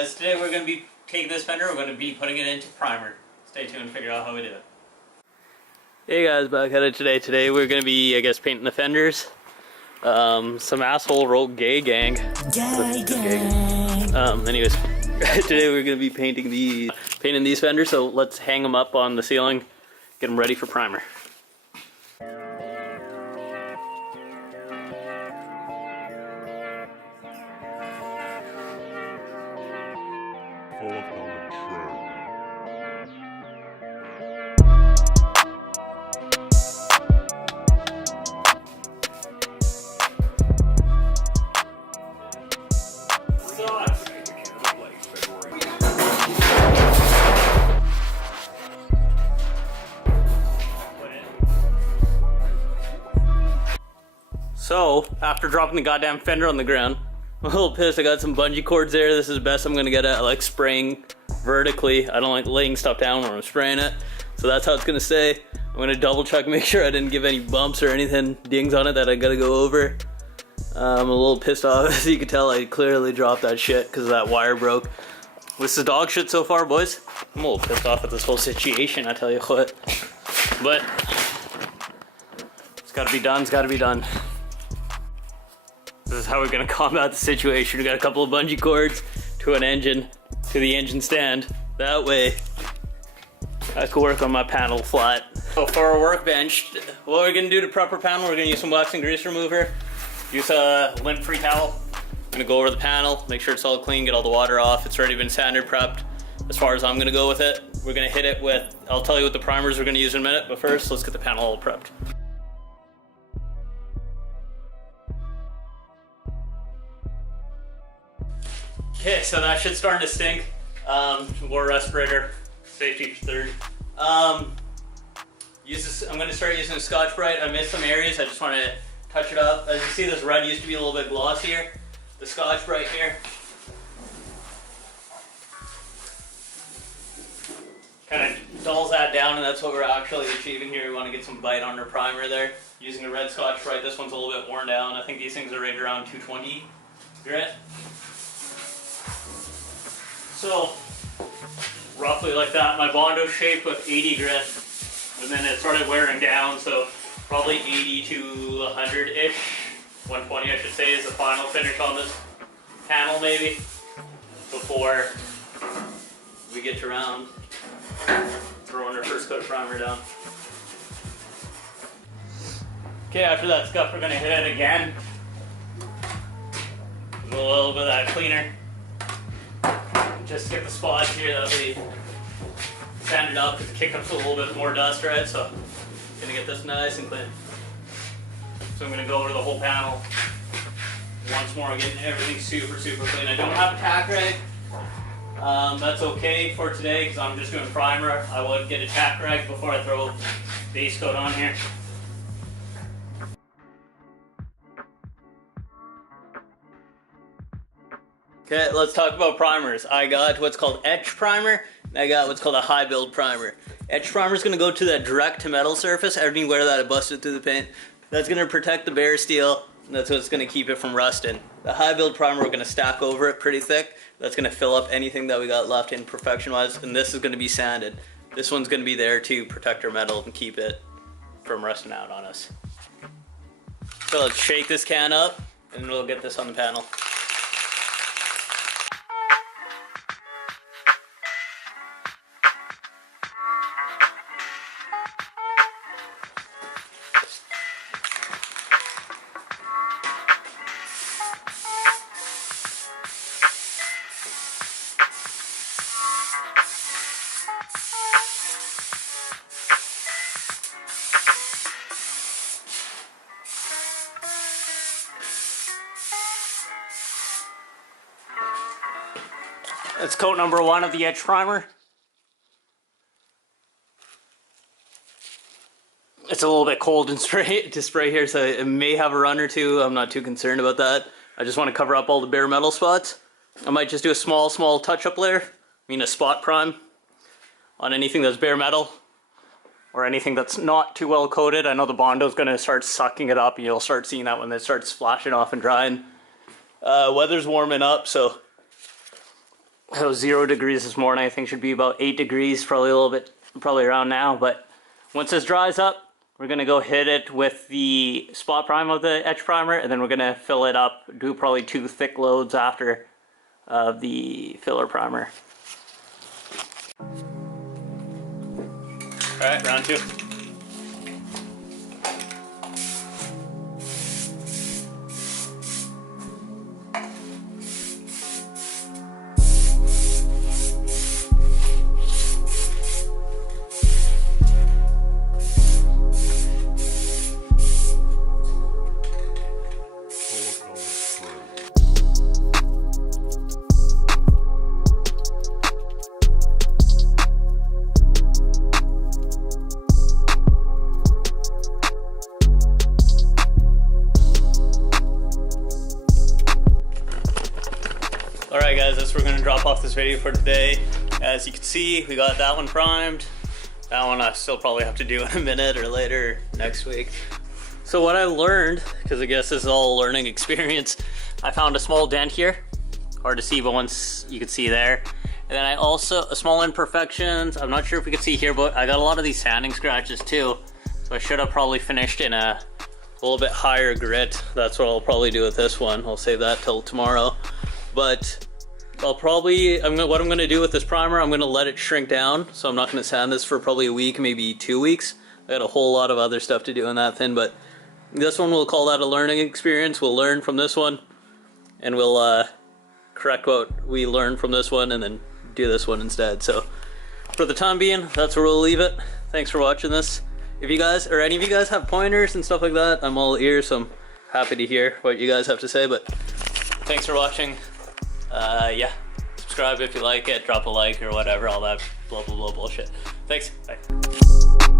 guys, today we're going to be taking this fender, we're going to be putting it into primer. Stay tuned and figure out how we do it. Hey guys, back at it today. Today we're going to be, I guess, painting the fenders. Some asshole wrote gay gang. Anyways, today we're going to be painting these fenders, so let's hang them up on the ceiling, get them ready for primer. So, after dropping the goddamn fender on the ground, I'm a little pissed. I got some bungee cords there. This is the best I'm gonna get at, like, spraying vertically. I don't like laying stuff down when I'm spraying it. So that's how it's gonna stay. I'm gonna double check, make sure I didn't give any bumps or anything, dings on it that I gotta go over. I'm a little pissed off. As you can tell, I clearly dropped that shit because that wire broke. This is dog shit so far, boys. I'm a little pissed off at this whole situation, I tell you what. But it's gotta be done, it's gotta be done. This is how we're gonna combat the situation. We got a couple of bungee cords to an engine, to the engine stand. That way, I can work on my panel flat. So for our workbench, what we're gonna do to prep our panel, we're gonna use some wax and grease remover. Use a lint-free towel. I'm gonna go over the panel, make sure it's all clean, get all the water off. It's already been sanded, prepped. As far as I'm gonna go with it, we're gonna hit it with, I'll tell you what the primers we're gonna use in a minute, but first, let's get the panel all prepped. Okay, so that shit's starting to stink. More respirator, safety third. I'm gonna start using the Scotch-Brite. I missed some areas, I just want to touch it up. As you see, this red used to be a little bit glossier. The Scotch-Brite here kind of dulls that down, and that's what we're actually achieving here. We want to get some bite on our primer there. Using a red Scotch-Brite, this one's a little bit worn down. I think these things are right around 220 grit. So, roughly like that. My Bondo shaped with 80 grit, and then it started wearing down, so probably 80 to 100-ish. 120 I should say is the final finish on this panel maybe, before we get around throwing our first coat of primer down. Okay, after that stuff we're going to hit it again with a little bit of that cleaner. Just to get the spots here that we sanded up, because it kicked up a little bit more dust, right? So I'm going to get this nice and clean. So I'm going to go over the whole panel once more, getting everything super clean. I don't have a tack rag. That's okay for today because I'm just doing primer. I would get a tack rag before I throw base coat on here. Okay, let's talk about primers. I got what's called etch primer, and I got what's called a high build primer. Etch primer is going to go to that direct to metal surface, anywhere that it busted through the paint. That's going to protect the bare steel, and that's what's going to keep it from rusting. The high build primer, we're going to stack over it pretty thick. That's going to fill up anything that we got left imperfection wise, and this is going to be sanded. This one's going to be there to protect our metal and keep it from rusting out on us. So let's shake this can up, and we'll get this on the panel. That's coat number 1 of the etch primer. It's a little bit cold to spray here, so it may have a run or two. I'm not too concerned about that. I just want to cover up all the bare metal spots. I might just do a small touch-up layer. I mean a spot prime on anything that's bare metal or anything that's not too well coated. I know the Bondo's going to start sucking it up, and you'll start seeing that when it starts splashing off and drying. Weather's warming up, so it was 0 degrees this morning. I think it should be about 8 degrees, probably a little bit, probably around now. But once this dries up, we're gonna go hit it with the spot prime of the etch primer, and then we're gonna fill it up, do probably 2 thick loads after the filler primer. All right, round 2. Alright guys, that's where we're going to drop off this video for today. As you can see, we got that one primed. That one I still probably have to do in a minute or later next week. So what I learned, because I guess this is all a learning experience, I found a small dent here. Hard to see, but once you can see there. And then I also, a small imperfections, I'm not sure if we can see here, but I got a lot of these sanding scratches too. So I should have probably finished in a little bit higher grit. That's what I'll probably do with this one. I'll save that till tomorrow. But I'll probably, what I'm gonna do with this primer, I'm gonna let it shrink down. So I'm not gonna sand this for probably a week, maybe 2 weeks. I got a whole lot of other stuff to do in that thing, but this one we'll call that a learning experience. We'll learn from this one, and we'll correct what we learned from this one, and then do this one instead. So for the time being, that's where we'll leave it. Thanks for watching this. If you guys, or any of you guys have pointers and stuff like that, I'm all ears, so I'm happy to hear what you guys have to say, but thanks for watching. Yeah, subscribe if you like it, drop a like or whatever, all that blah blah blah bullshit. Thanks, bye.